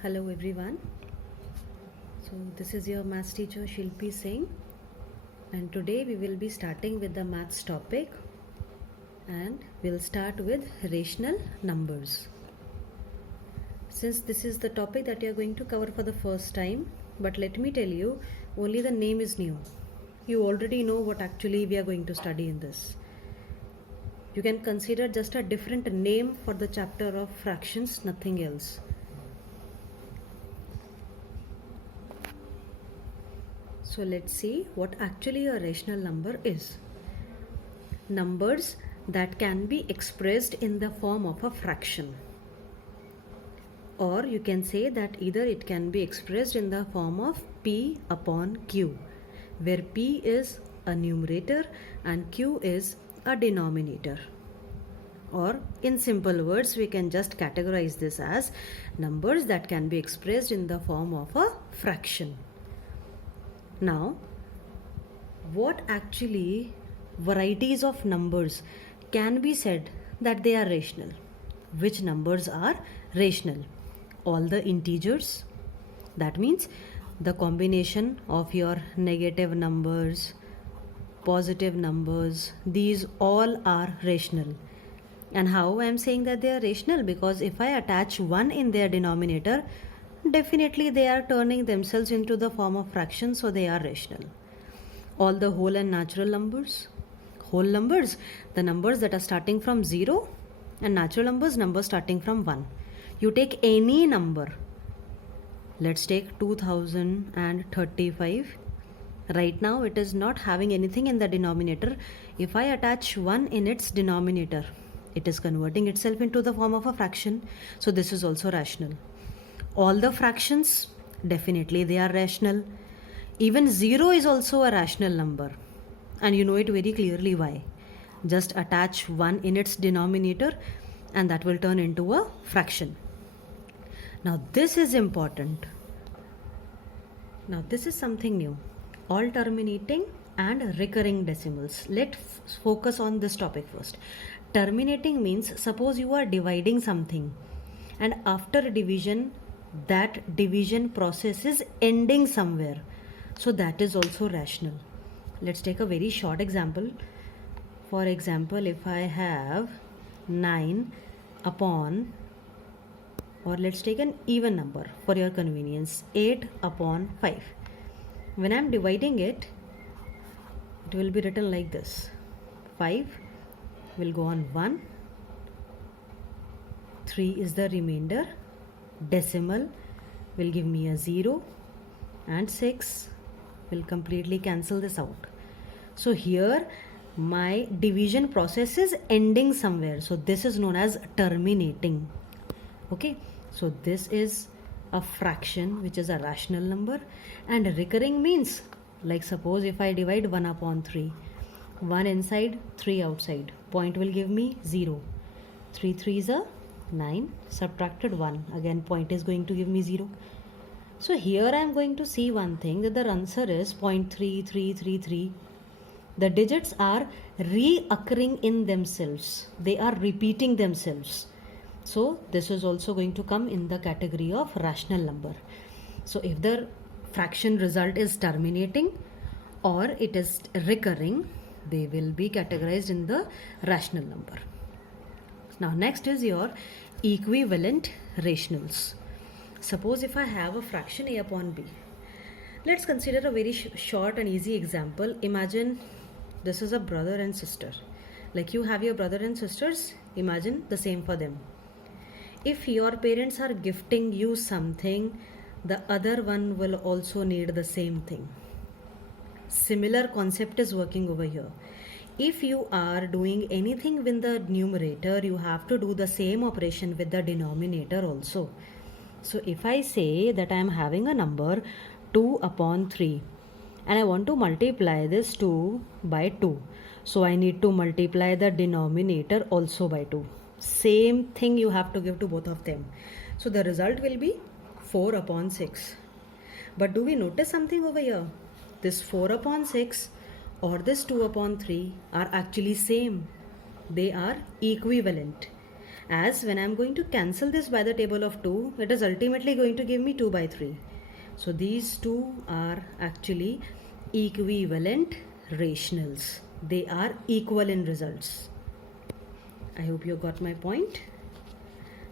Hello everyone. So this is your maths teacher Shilpi Singh, and today we will be starting with the maths topic, and we'll start with rational numbers. Since this is the topic that you are going to cover for the first time, but let me tell you, only the name is new. You already know what actually we are going to study in this. You can consider just a different name for the chapter of fractions, nothing else. So let's see what actually a rational number is. Numbers that can be expressed in the form of a fraction. Or you can say that either it can be expressed in the form of P upon Q, where P is a numerator and Q is a denominator. Or in simple words, we can just categorize this as numbers that can be expressed in the form of a fraction. Now, what actually varieties of numbers can be said that they are rational? Which numbers are rational? All the integers, that means the combination of your negative numbers, positive numbers, these all are rational. And how I am saying that they are rational? Because if I attach 1 in their denominator, definitely they are turning themselves into the form of fraction, so they are rational. All the whole and natural numbers, whole numbers, the numbers that are starting from 0, and natural numbers starting from 1. You take any number. Let's take 2035. Right now it is not having anything in the denominator. If I attach 1 in its denominator, it is converting itself into the form of a fraction. So this is also rational. All the fractions, definitely they are rational. Even 0 is also a rational number. And you know it very clearly why. Just attach 1 in its denominator and that will turn into a fraction. Now this is important. Now this is something new. All terminating and recurring decimals. Let's focus on this topic first. Terminating means, suppose you are dividing something and after division, that division process is ending somewhere. So that is also rational. Let's take a very short example. For example, if I have 9 upon, or let's take an even number for your convenience, 8 upon 5. When I am dividing it, it will be written like this. 5 will go on 1, 3 is the remainder, decimal will give me a 0, and 6 will completely cancel this out. So here my division process is ending somewhere. So this is known as terminating. Okay, so this is a fraction which is a rational number. And recurring means, like suppose if I divide 1 upon 3, 1 inside, 3 outside, point will give me 0. 3 3s are 9, subtracted 1, again point is going to give me 0. So here I am going to see one thing, that the answer is 0.3333. The digits are reoccurring in themselves. They are repeating themselves. So this is also going to come in the category of rational number. So if the fraction result is terminating or it is recurring, they will be categorized in the rational number. Now next is your equivalent rationals. Suppose if I have a fraction a upon b. Let's consider a very short and easy example. Imagine this is a brother and sister. Like you have your brother and sisters, imagine the same for them. If your parents are gifting you something, the other one will also need the same thing. Similar concept is working over here. If you are doing anything with the numerator, you have to do the same operation with the denominator also. So if I say that I am having a number 2 upon 3 and I want to multiply this 2 by 2. So I need to multiply the denominator also by 2. Same thing you have to give to both of them. So the result will be 4 upon 6. But do we notice something over here? This 4 upon 6 or this 2 upon 3 are actually same. They are equivalent. as when I'm going to cancel this by the table of 2, it is ultimately going to give me 2 by 3. So these two are actually equivalent rationals. They are equal in results. I hope you got my point.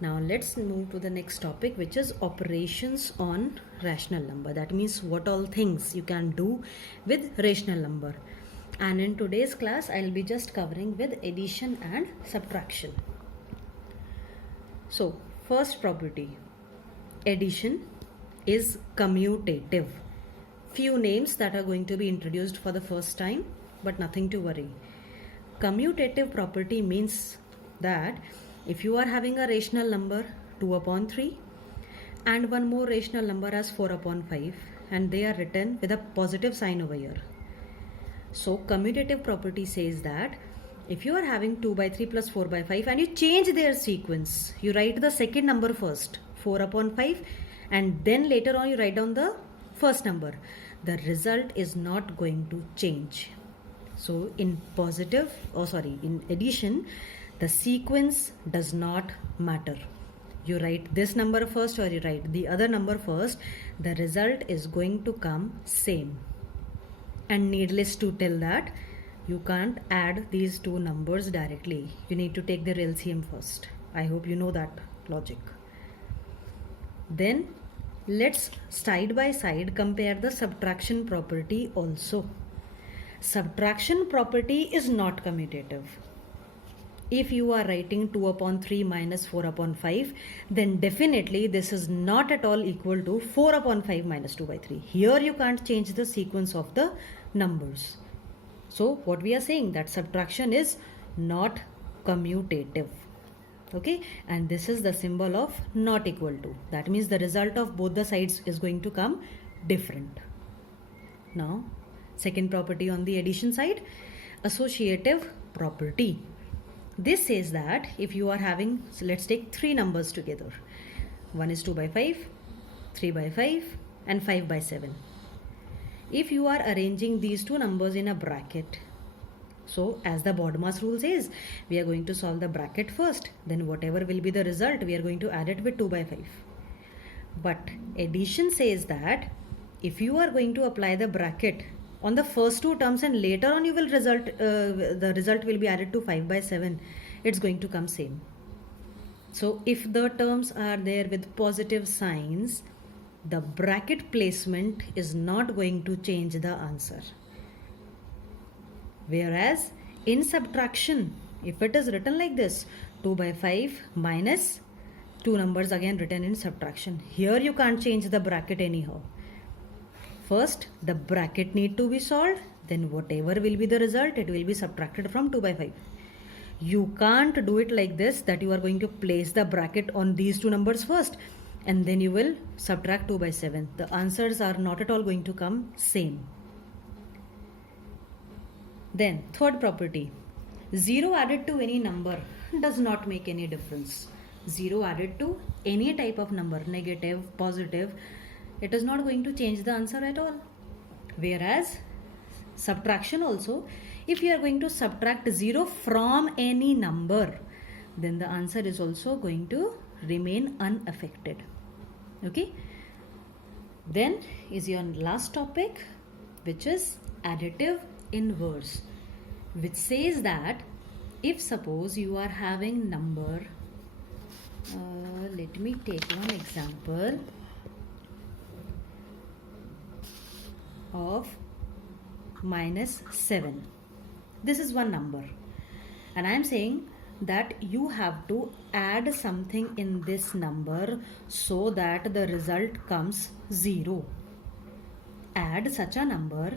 Now let's move to the next topic, which is operations on rational number. That means what all things you can do with rational number. And in today's class, I'll be just covering with addition and subtraction. So first property, addition is commutative. Few names that are going to be introduced for the first time, but nothing to worry. Commutative property means that if you are having a rational number 2 upon 3 and one more rational number as 4 upon 5, and they are written with a positive sign over here. So commutative property says that if you are having 2 by 3 plus 4 by 5 and you change their sequence, you write the second number first, 4 upon 5, and then later on you write down the first number, the result is not going to change. So in addition, the sequence does not matter. You write this number first or you write the other number first, the result is going to come same. And needless to tell that you can't add these two numbers directly. You need to take their LCM first. I hope you know that logic. Then let's side by side compare the subtraction property also. Subtraction property is not commutative. If you are writing 2 upon 3 minus 4 upon 5, then definitely this is not at all equal to 4 upon 5 minus 2 by 3. Here you can't change the sequence of the numbers. So what we are saying, that subtraction is not commutative. Okay, and this is the symbol of not equal to. That means the result of both the sides is going to come different. Now, second property on the addition side, associative property. This says that if you are having, so let's take three numbers together. One is 2 by 5, 3 by 5 and 5 by 7. If you are arranging these two numbers in a bracket, so as the BODMAS rule says, we are going to solve the bracket first, then whatever will be the result, we are going to add it with 2 by 5. But addition says that if you are going to apply the bracket on the first two terms and later on you will the result will be added to 5 by 7, it's going to come same. So if the terms are there with positive signs, the bracket placement is not going to change the answer. Whereas in subtraction, if it is written like this, 2 by 5 minus two numbers again written in subtraction, here you can't change the bracket anyhow. First, the bracket need to be solved, then whatever will be the result, it will be subtracted from 2 by 5. You can't do it like this, that you are going to place the bracket on these two numbers first and then you will subtract 2 by 7. The answers are not at all going to come same. Then third property, 0 added to any number does not make any difference. 0 added to any type of number, negative, positive, it is not going to change the answer at all. Whereas subtraction also, if you are going to subtract 0 from any number, then the answer is also going to remain unaffected. Okay. Then is your last topic, which is additive inverse, which says that if suppose you are having number, let me take one example of minus 7. This is one number and I am saying that you have to add something in this number so that the result comes 0. Add such a number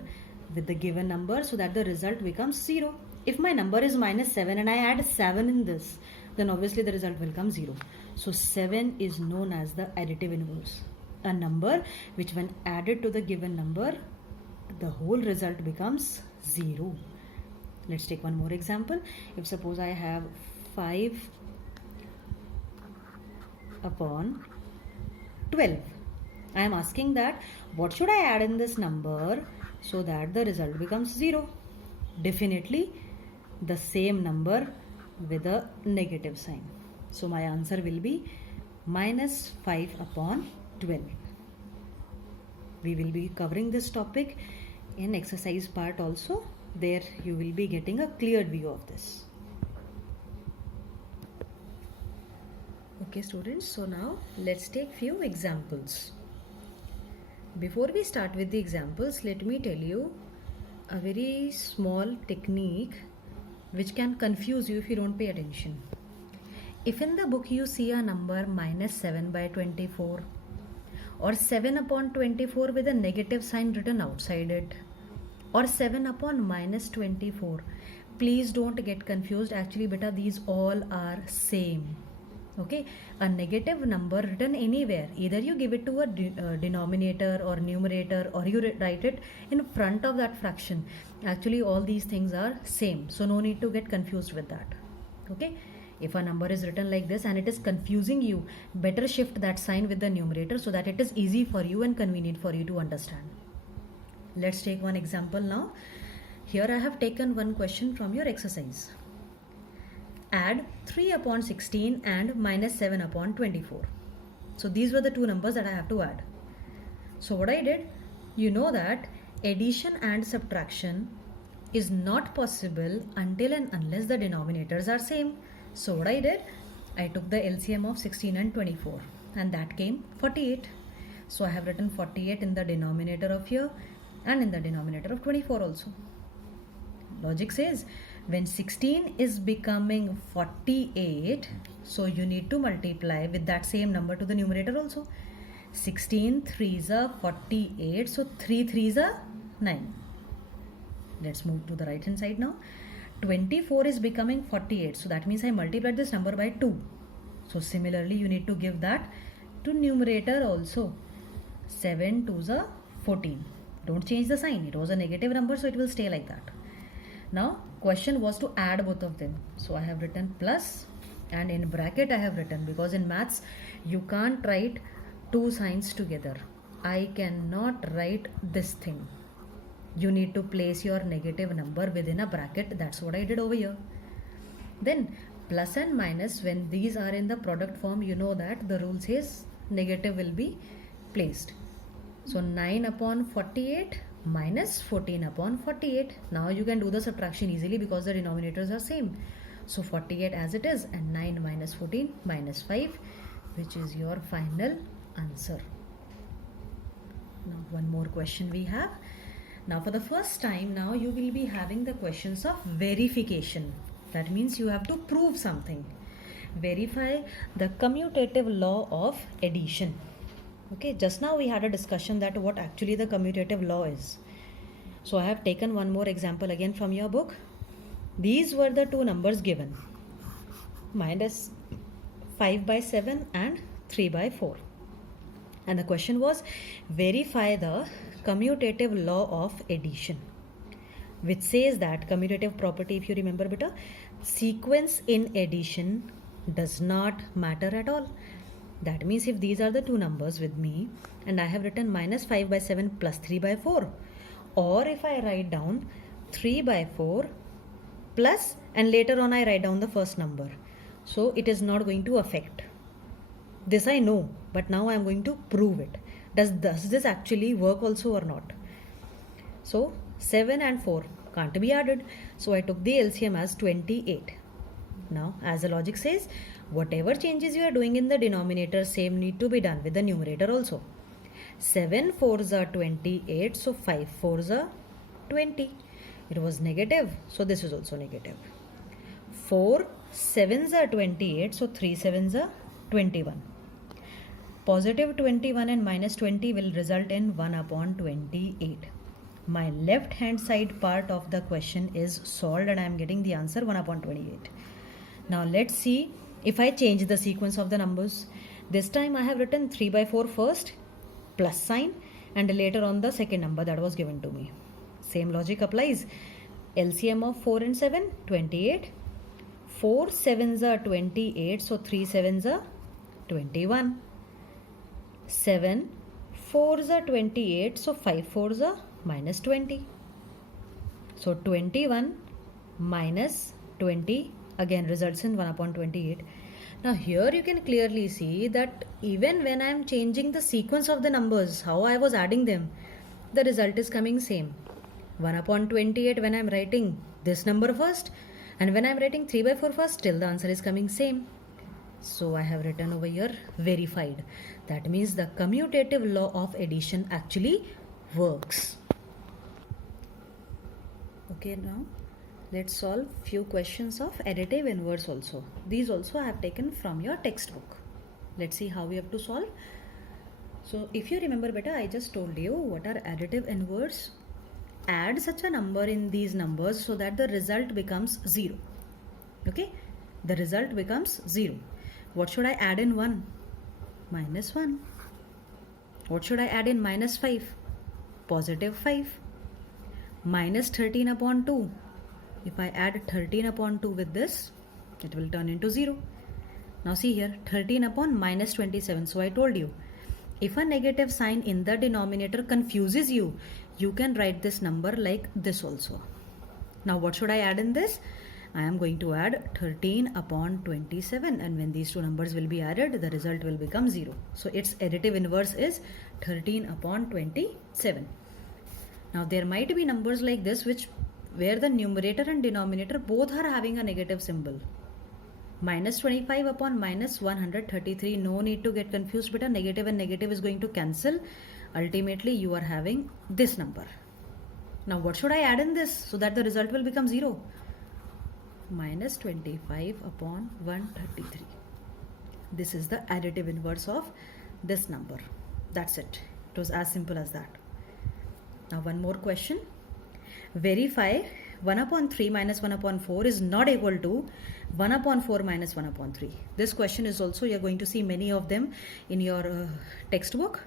with the given number so that the result becomes 0. If my number is minus 7 and I add 7 in this, then obviously the result will come 0. So 7 is known as the additive inverse, a number which when added to the given number, the whole result becomes 0. Let's take one more example. If suppose I have 5 upon 12, I am asking that what should I add in this number so that the result becomes 0? Definitely the same number with a negative sign. So my answer will be minus 5 upon 12. We will be covering this topic in exercise part also. There you will be getting a clear view of this. Okay students, so now let's take few examples. Before we start with the examples, let me tell you a very small technique which can confuse you if you don't pay attention. If in the book you see a number minus 7 by 24 or 7 upon 24 with a negative sign written outside it, or 7 upon minus 24, please don't get confused. Actually beta, these all are same. Okay, a negative number written anywhere, either you give it to a denominator or numerator, or you write it in front of that fraction. Actually all these things are same, so no need to get confused with that. Okay, if a number is written like this and it is confusing you, better shift that sign with the numerator so that it is easy for you and convenient for you to understand. Let's take one example now. Here I have taken one question from your exercise. Add 3 upon 16 and minus 7 upon 24. So these were the two numbers that I have to add. So what I did, you know that addition and subtraction is not possible until and unless the denominators are same. So what I did, I took the LCM of 16 and 24 and that came 48. So I have written 48 in the denominator of here and in the denominator of 24 also. Logic says when 16 is becoming 48, so you need to multiply with that same number to the numerator also. 16 3s are 48, so 3 3s are 9. Let's move to the right hand side now. 24 is becoming 48, so that means I multiplied this number by 2. So similarly you need to give that to numerator also. 7 2s are 14. Don't change the sign, it was a negative number, so it will stay like that. Now question was to add both of them, so I have written plus and in bracket I have written, because in maths you can't write two signs together. I cannot write this thing. You need to place your negative number within a bracket. That's what I did over here. Then plus and minus, when these are in the product form, you know that the rule says negative will be placed. So 9 upon 48 minus 14 upon 48. Now you can do the subtraction easily because the denominators are same. So 48 as it is and 9 minus 14 minus 5, which is your final answer. Now one more question we have. Now for the first time, now you will be having the questions of verification. That means you have to prove something. Verify the commutative law of addition. Okay, just now we had a discussion that what actually the commutative law is. So I have taken one more example again from your book. These were the two numbers given, minus 5 by 7 and 3 by 4. And the question was verify the commutative law of addition, which says that commutative property, if you remember beta, sequence in addition does not matter at all. That means if these are the two numbers with me and I have written minus 5 by 7 plus 3 by 4, or if I write down 3 by 4 plus and later on I write down the first number, so it is not going to affect. This I know, but now I am going to prove it. Does this actually work also or not? So 7 and 4 can't be added, so I took the LCM as 28. Now as the logic says, whatever changes you are doing in the denominator, same need to be done with the numerator also. 7 4s are 28, so 5 4s are 20. It was negative, so this is also negative. 4 7s are 28, so 3 7s are 21. Positive 21 and minus 20 will result in 1 upon 28. My left hand side part of the question is solved and I am getting the answer 1 upon 28. Now let's see if I change the sequence of the numbers. This time I have written 3 by 4 first, plus sign, and later on the second number that was given to me. Same logic applies. LCM of 4 and 7, 28. 4 7s are 28, so 3 7s are 21. 7 4s are 28, so 5 4s are minus 20. So 21 minus 20 again results in 1 upon 28. Now here you can clearly see that even when I am changing the sequence of the numbers, how I was adding them, the result is coming same. 1 upon 28 when I am writing this number first, and when I am writing 3 by 4 first, still the answer is coming same. So I have written over here verified. That means the commutative law of addition actually works. Okay, now let's solve few questions of additive inverse also. These also I have taken from your textbook. Let's see how we have to solve. So if you remember better, I just told you what are additive inverse. Add such a number in these numbers so that the result becomes 0. Okay, the result becomes 0. What should I add in 1? Minus 1. What should I add in minus 5? Positive 5. Minus 13 upon 2. If I add 13 upon 2 with this, it will turn into 0. Now see here, 13 upon minus 27. So I told you, if a negative sign in the denominator confuses you, you can write this number like this also. Now what should I add in this? I am going to add 13 upon 27, and when these two numbers will be added, the result will become 0. So its additive inverse is 13 upon 27. Now there might be numbers like this where the numerator and denominator both are having a negative symbol. Minus 25 upon minus 133. No need to get confused, but a negative and negative is going to cancel. Ultimately you are having this number. Now what should I add in this so that the result will become 0? Minus 25 upon 133. This is the additive inverse of this number. That's it. It was as simple as that. Now one more question. Verify 1 upon 3 minus 1 upon 4 is not equal to 1 upon 4 minus 1 upon 3. This question is also, you are going to see many of them in your textbook.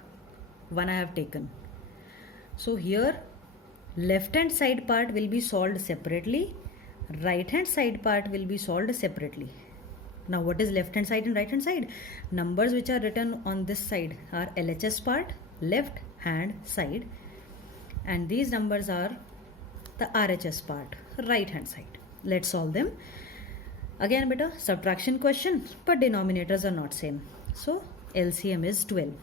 One I have taken. So here left hand side part will be solved separately. Right hand side part will be solved separately. Now what is left hand side and right hand side? Numbers which are written on this side are LHS part, left hand side, and these numbers are the RHS part, right hand side. Let's solve them. Again beta, subtraction question, but denominators are not same. So LCM is 12.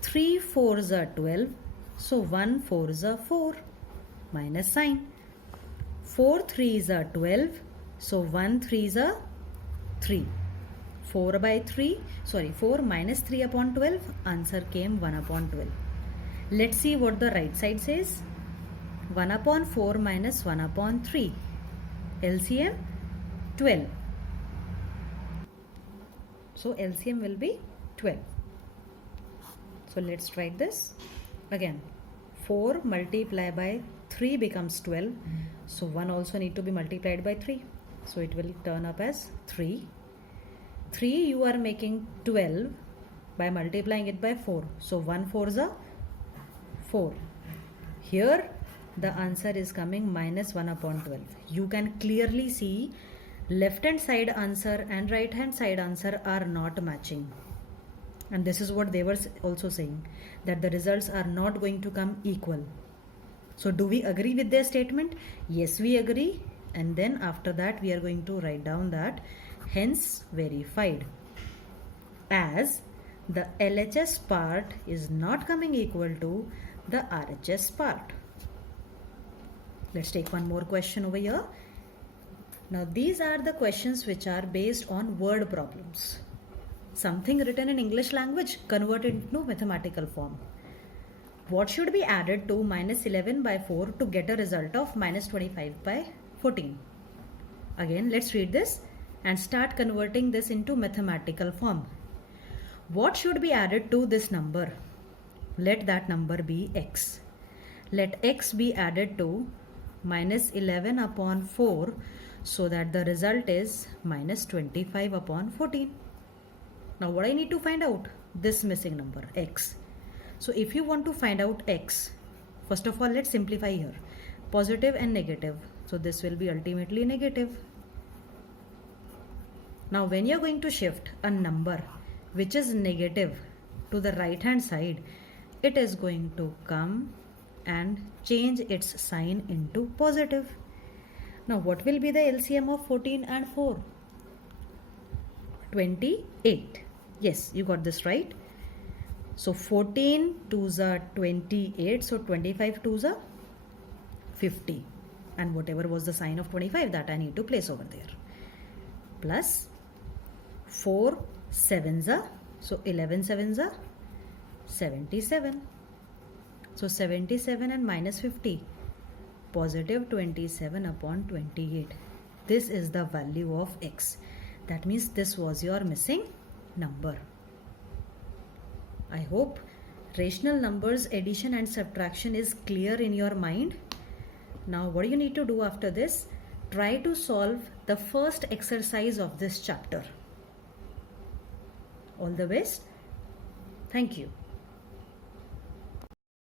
3 4s are 12. So 1 4s are 4. Minus sign. 4 3s are 12. So 1 3s are 3. 4 minus 3 upon 12. Answer came 1 upon 12. Let's see what the right side says. 1 upon 4 minus 1 upon 3. LCM 12. So LCM will be 12. So let's write this. Again, 4 multiplied by 3 becomes 12. So 1 also need to be multiplied by 3. So it will turn up as 3. 3 you are making 12 by multiplying it by 4. So 1 4 is a 4. Here the answer is coming minus 1 upon 12. You can clearly see left hand side answer and right hand side answer are not matching. And this is what they were also saying, that the results are not going to come equal. So do we agree with their statement? Yes, we agree. And then after that we are going to write down that hence verified, as the LHS part is not coming equal to the RHS part. Let's take one more question over here. Now these are the questions which are based on word problems. Something written in English language converted into mathematical form. What should be added to minus 11 by 4 to get a result of minus 25 by 14? Again, let's read this and start converting this into mathematical form. What should be added to this number? Let that number be x. Let x be added to minus 11 upon 4 so that the result is minus 25 upon 14. Now what I need to find out? This missing number, x. So if you want to find out x, first of all let's simplify here. Positive and negative. So this will be ultimately negative. Now when you are going to shift a number which is negative to the right hand side, it is going to come and change its sign into positive. Now what will be the LCM of 14 and 4? 28. Yes, you got this right. So 14 2s are 28. So 25 2s are 50. And whatever was the sign of 25, that I need to place over there. Plus 4 7s are, so 11 7s are 77. So 77 and minus 50, positive 27 upon 28. This is the value of x. That means this was your missing number. I hope rational numbers addition and subtraction is clear in your mind. Now what you need to do after this, try to solve the first exercise of this chapter. All the best. Thank you.